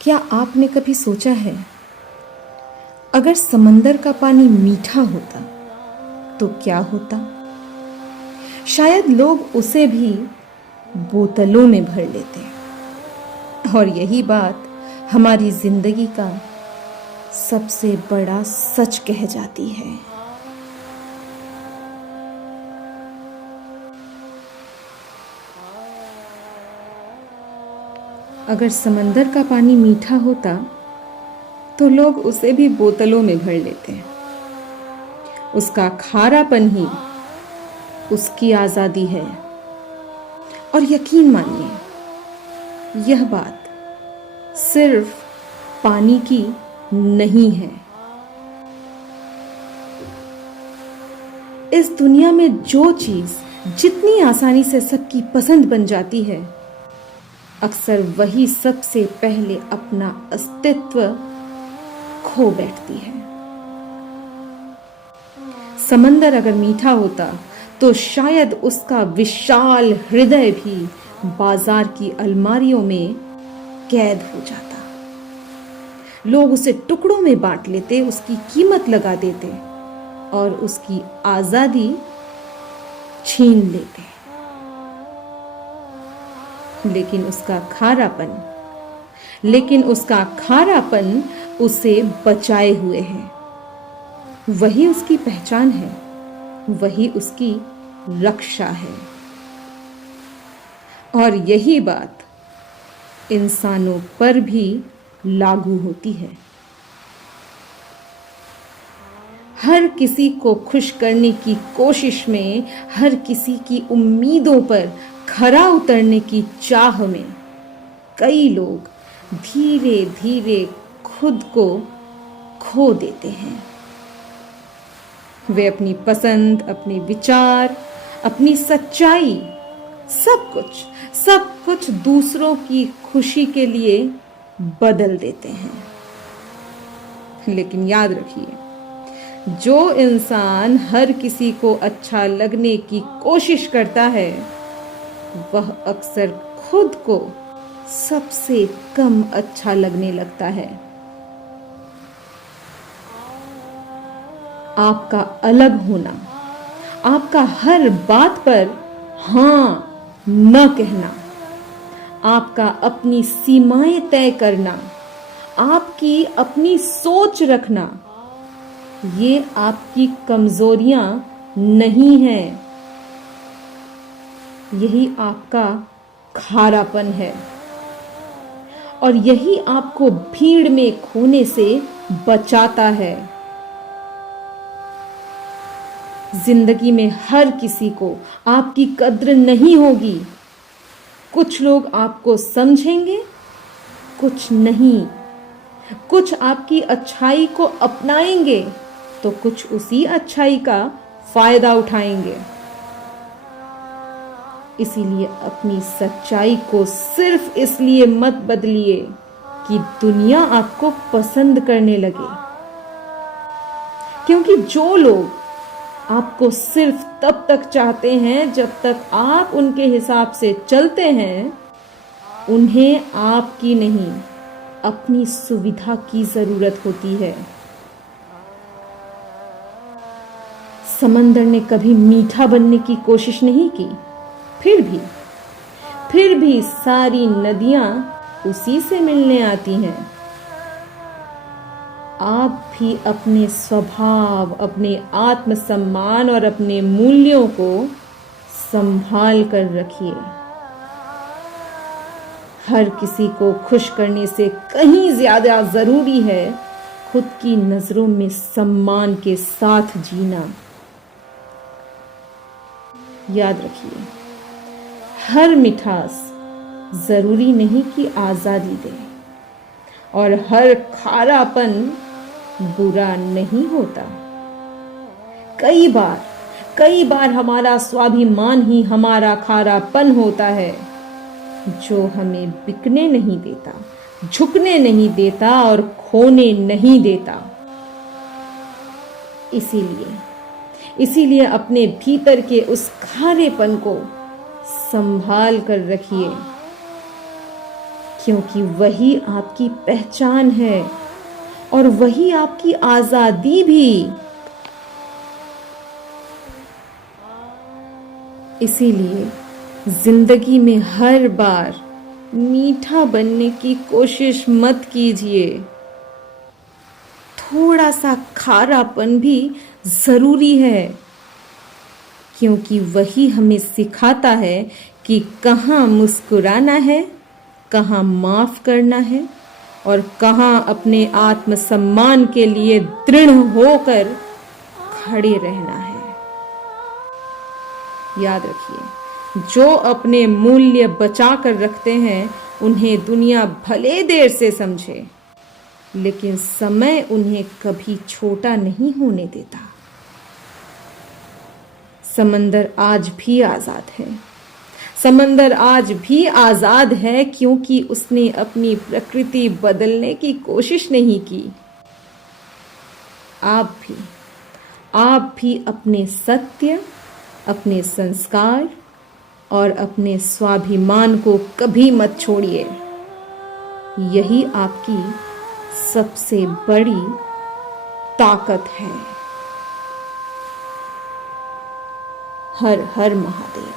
क्या आपने कभी सोचा है, अगर समंदर का पानी मीठा होता तो क्या होता? शायद लोग उसे भी बोतलों में भर लेते। और यही बात हमारी जिंदगी का सबसे बड़ा सच कह जाती है। अगर समंदर का पानी मीठा होता तो लोग उसे भी बोतलों में भर लेते हैं। उसका खारापन ही उसकी आज़ादी है। और यकीन मानिए, यह बात सिर्फ पानी की नहीं है। इस दुनिया में जो चीज जितनी आसानी से सबकी पसंद बन जाती है, अक्सर वही सबसे पहले अपना अस्तित्व खो बैठती है। समंदर अगर मीठा होता तो शायद उसका विशाल हृदय भी बाजार की अलमारियों में कैद हो जाता। लोग उसे टुकड़ों में बांट लेते, उसकी कीमत लगा देते और उसकी आजादी छीन लेते। लेकिन उसका खारापन उसे बचाए हुए है। वही उसकी पहचान है, वही उसकी रक्षा है। और यही बात इंसानों पर भी लागू होती है। हर किसी को खुश करने की कोशिश में, हर किसी की उम्मीदों पर खरा उतरने की चाह में कई लोग धीरे धीरे खुद को खो देते हैं। वे अपनी पसंद, अपने विचार, अपनी सच्चाई, सब कुछ दूसरों की खुशी के लिए बदल देते हैं। लेकिन याद रखिए, जो इंसान हर किसी को अच्छा लगने की कोशिश करता है, वह अक्सर खुद को सबसे कम अच्छा लगने लगता है। आपका अलग होना, आपका हर बात पर हाँ न कहना, आपका अपनी सीमाएं तय करना, आपकी अपनी सोच रखना, ये आपकी कमजोरियां नहीं हैं। यही आपका खारापन है। और यही आपको भीड़ में खोने से बचाता है। जिंदगी में हर किसी को आपकी कद्र नहीं होगी। कुछ लोग आपको समझेंगे, कुछ नहीं। कुछ आपकी अच्छाई को अपनाएंगे तो कुछ उसी अच्छाई का फायदा उठाएंगे। इसीलिए अपनी सच्चाई को सिर्फ इसलिए मत बदलिए कि दुनिया आपको पसंद करने लगे। क्योंकि जो लोग आपको सिर्फ तब तक चाहते हैं जब तक आप उनके हिसाब से चलते हैं, उन्हें आपकी नहीं, अपनी सुविधा की जरूरत होती है। समंदर ने कभी मीठा बनने की कोशिश नहीं की, फिर भी सारी नदियां उसी से मिलने आती हैं। आप भी अपने स्वभाव, अपने आत्मसम्मान और अपने मूल्यों को संभाल कर रखिए। हर किसी को खुश करने से कहीं ज्यादा जरूरी है खुद की नजरों में सम्मान के साथ जीना। याद रखिए, हर मिठास जरूरी नहीं कि आजादी दे, और हर खारापन बुरा नहीं होता। कई बार हमारा स्वाभिमान ही हमारा खारापन होता है, जो हमें बिकने नहीं देता, झुकने नहीं देता और खोने नहीं देता। इसीलिए अपने भीतर के उस खारेपन को संभाल कर रखिए। क्योंकि वही आपकी पहचान है और वही आपकी आजादी भी। इसीलिए जिंदगी में हर बार मीठा बनने की कोशिश मत कीजिए। थोड़ा सा खारापन भी जरूरी है, क्योंकि वही हमें सिखाता है कि कहाँ मुस्कुराना है, कहाँ माफ करना है और कहाँ अपने आत्मसम्मान के लिए दृढ़ होकर खड़े रहना है। याद रखिए, जो अपने मूल्य बचा कर रखते हैं उन्हें दुनिया भले देर से समझे, लेकिन समय उन्हें कभी छोटा नहीं होने देता। समंदर आज भी आजाद है। समंदर आज भी आजाद है क्योंकि उसने अपनी प्रकृति बदलने की कोशिश नहीं की। आप भी अपने सत्य, अपने संस्कार और अपने स्वाभिमान को कभी मत छोड़िए। यही आपकी सबसे बड़ी ताकत है। हर हर महादेव।